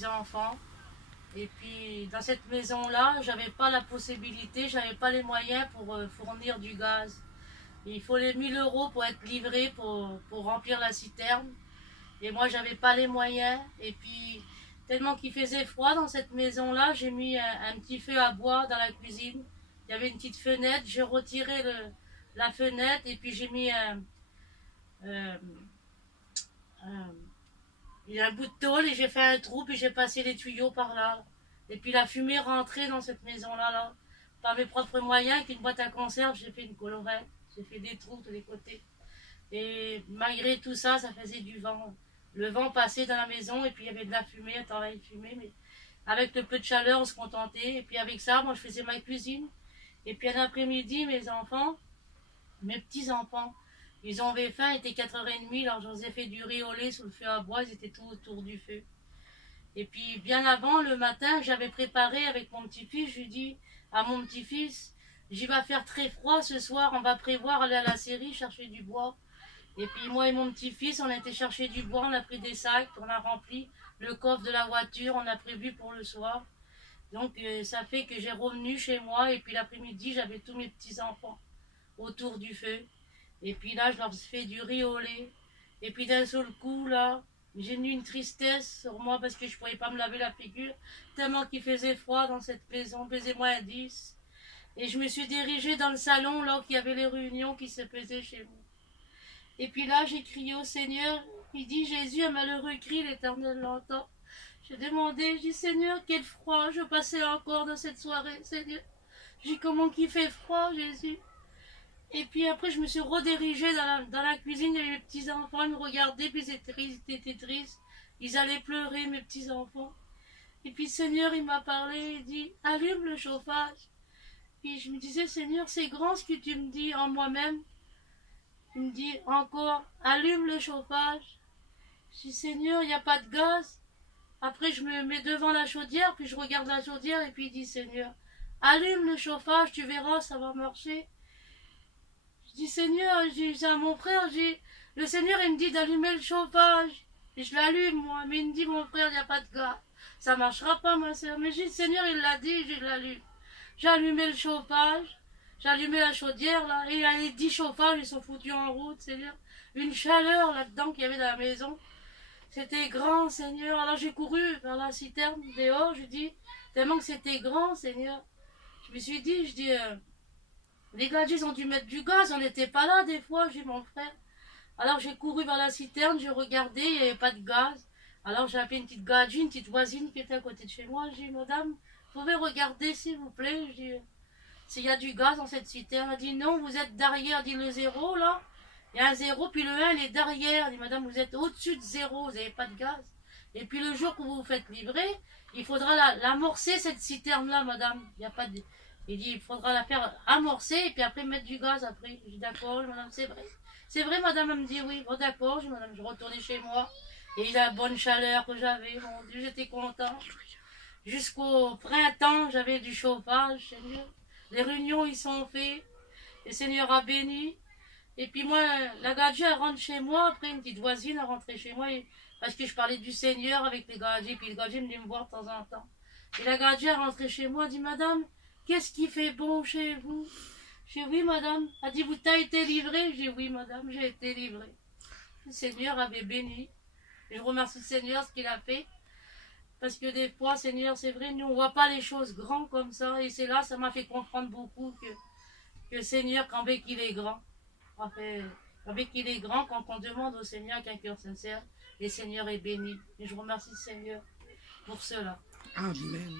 petits-enfants. Et puis dans cette maison-là, j'avais pas la possibilité, j'avais pas les moyens pour fournir du gaz. Et il faut les 1000 € pour être livré, pour remplir la citerne. Et moi, j'avais pas les moyens. Et puis, tellement qu'il faisait froid dans cette maison-là, j'ai mis un petit feu à bois dans la cuisine. Il y avait une petite fenêtre, j'ai retiré la fenêtre et puis j'ai mis euh, un bout de tôle et j'ai fait un trou, puis j'ai passé les tuyaux par là. Et puis la fumée rentrait dans cette maison-là, là. Par mes propres moyens, avec une boîte à conserve, j'ai fait une collerette, j'ai fait des trous de tous les côtés. Et malgré tout ça, ça faisait du vent. Le vent passait dans la maison et puis il y avait de la fumée, un travail de fumée, mais avec le peu de chaleur, on se contentait. Et puis avec ça, moi, je faisais ma cuisine. Et puis un après-midi, mes enfants, mes petits-enfants, ils avaient faim, il était 4h30, alors je leur ai fait du riz au lait sous le feu à bois, ils étaient tout autour du feu. Et puis bien avant, le matin, j'avais préparé avec mon petit-fils, je lui dis à mon petit-fils, j'y va faire très froid ce soir, on va prévoir aller à la scierie chercher du bois. Et puis moi et mon petit-fils, on a été chercher du bois, on a pris des sacs, on a rempli le coffre de la voiture, on a prévu pour le soir. Donc ça fait que j'ai revenu chez moi et puis l'après-midi, j'avais tous mes petits-enfants autour du feu. Et puis là, je leur fais du riz au lait. Et puis d'un seul coup, là, j'ai eu une tristesse sur moi parce que je ne pouvais pas me laver la figure, tellement qu'il faisait froid dans cette maison, il faisait -10. Et je me suis dirigée dans le salon, là, où il y avait les réunions qui se faisaient chez nous. Et puis là, j'ai crié au Seigneur, il dit, Jésus, un malheureux cri, l'Éternel l'entend. J'ai demandé, je dis, Seigneur, quel froid, je passais encore dans cette soirée, Seigneur. J'ai dit, comment qu'il fait froid, Jésus. Et puis après, je me suis redirigée dans la cuisine, il y avait mes petits-enfants, ils me regardaient, puis ils étaient tristes. Ils allaient pleurer, mes petits-enfants. Et puis le Seigneur, il m'a parlé, il dit, allume le chauffage. Puis je me disais, Seigneur, c'est grand ce que tu me dis en moi-même. Il me dit encore, allume le chauffage. Je dis, Seigneur, il n'y a pas de gaz. Après, je me mets devant la chaudière, puis je regarde la chaudière, et puis il dit, Seigneur, allume le chauffage, tu verras, ça va marcher. Je dis, Seigneur, je dis à mon frère, le Seigneur, il me dit d'allumer le chauffage. Et je l'allume, moi, mais il me dit, mon frère, il n'y a pas de gaz. Ça ne marchera pas, ma soeur. Mais je dis, Seigneur, il l'a dit, je l'allume. J'ai allumé le chauffage, j'ai allumé la chaudière, là, et les 10 chauffages, ils sont foutus en route, Seigneur. Une chaleur là-dedans qu'il y avait dans la maison. C'était grand, Seigneur. Alors j'ai couru vers la citerne, dehors, je dis, tellement que c'était grand, Seigneur. Je me suis dit, les gadgets ont dû mettre du gaz, on n'était pas là des fois, j'ai mon frère. Alors j'ai couru vers la citerne, j'ai regardé, il n'y avait pas de gaz. Alors j'ai appelé une petite gadget, une petite voisine qui était à côté de chez moi. J'ai dit, madame, vous pouvez regarder s'il vous plaît. Je dis, s'il y a du gaz dans cette citerne. Elle dit, non, vous êtes derrière. Elle dit, le 0 là, il y a un 0, puis le 1 il est derrière. Elle dit, madame, vous êtes au-dessus de 0, vous n'avez pas de gaz. Et puis le jour que vous vous faites livrer, il faudra l'amorcer cette citerne-là, madame. Il n'y a pas de... Il dit, il faudra la faire amorcer et puis après mettre du gaz après. Je dis, d'accord, madame, c'est vrai. C'est vrai, madame, elle me dit, oui, bon, d'accord, madame, je retournais chez moi. Et la bonne chaleur que j'avais, mon Dieu, j'étais content. Jusqu'au printemps, j'avais du chauffage, Seigneur. Les réunions, ils sont faits. Le Seigneur a béni. Et puis moi, la gadget, elle rentre chez moi. Après, une petite voisine, elle rentrait chez moi. Parce que je parlais du Seigneur avec les gadgets. Puis le gadget venait me voir de temps en temps. Et la gadget, elle rentrait chez moi. Elle dit, madame, qu'est-ce qui fait bon chez vous? J'ai dit, oui, madame. Elle dit, vous t'as été livré? J'ai dit, oui, madame, j'ai été livré. Le Seigneur avait béni. Et je remercie le Seigneur ce qu'il a fait. Parce que des fois, Seigneur, c'est vrai, nous, on ne voit pas les choses grands comme ça. Et c'est là, ça m'a fait comprendre beaucoup que le Seigneur, quand il est grand, quand il est grand, quand on demande au Seigneur avec un cœur sincère, le Seigneur est béni. Et je remercie le Seigneur pour cela. Amen.